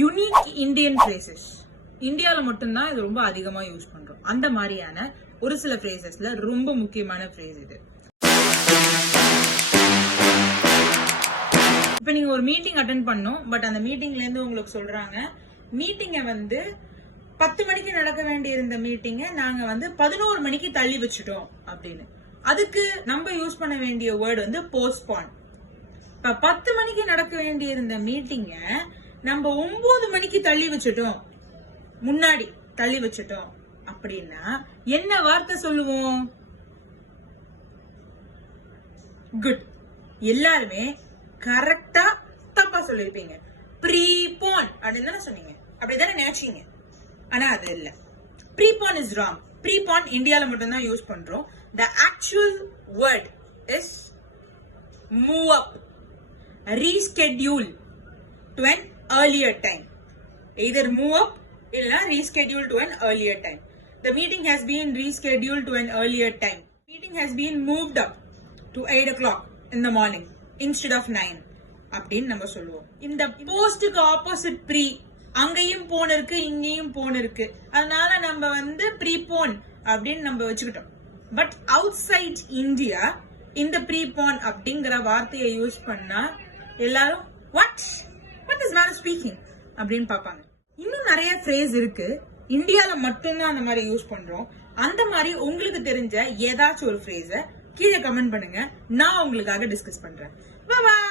Unique Indian phrases. இந்தியால மட்டும்தான் இது ரொம்ப அதிகமா யூஸ் பண்றோம். அந்த மாதிரியான ஒரு சில ஃப்ரேசஸ்ல ரொம்ப முக்கியமான ஃப்ரேஸ் இது. இப்ப நீங்க ஒரு மீட்டிங் அட்டென்ட் பண்ணோம், பட் அந்த மீட்டிங்ல இருந்து உங்களுக்கு சொல்றாங்க மீட்டிங்கை 10 மணிக்கு நடக்க வேண்டி இருந்த மீட்டிங்க நாங்க 11 மணிக்கு தள்ளி வச்சுட்டோம் அப்படின்னு. அதுக்கு நம்ம யூஸ் பண்ண வேண்டிய வேர்டு போஸ்ட்பான். இப்ப 10 மணிக்கு நடக்க வேண்டி இருந்த மீட்டிங்க நம்ம 9 மணிக்கு தள்ளி வச்சுட்டோம், முன்னாடி தள்ளி வச்சுட்டோம் அப்படின்னா என்ன வார்த்தை சொல்லுவோம்? குட். எல்லாருமே கரெக்டா தப்பா சொல்லிருப்பீங்க. ப்ரீபோன் அப்படின்னு தானே சொன்னீங்க, அப்படிதானே நினைச்சீங்க. ஆனா அது இல்ல. Prepone is wrong. ப்ரீபோன் இந்தியால மட்டும் தான் யூஸ் பண்றோம். The actual word is move up, reschedule to an earlier time. Either move up or reschedule to an earlier time. The meeting has been rescheduled to an earlier time. Meeting has been moved up to 8 o'clock in the morning instead of 9 அப்படின்னு நம்ம சொல்லுவோம். இந்த போஸ்டுக்கு opposite pre, அங்கேயும் phone இருக்கு இங்கேயும் phone இருக்கு, அதனால நம்ம ப்ரீபோன் அப்படின்னு நம்ம வச்சுக்கிட்டோம். பட் அவுட் சைட் இந்தியா இந்த ப்ரீபோன் அப்படிங்கிற வார்த்தையை யூஸ் பண்ணா எல்லாரும் வாட் இஸ் மேன் ஸ்பீக்கிங் அப்படின்னு பாப்பாங்க. இன்னும் நிறைய ஃப்ரேஸ் இருக்கு, இந்தியால மட்டும்தான் அந்த மாதிரி யூஸ் பண்றோம். அந்த மாதிரி உங்களுக்கு தெரிஞ்ச ஏதாச்சும் ஒரு ஃப்ரேஸ கீழே கமெண்ட் பண்ணுங்க, நான் உங்களுக்காக டிஸ்கஸ் பண்றேன். பாய்.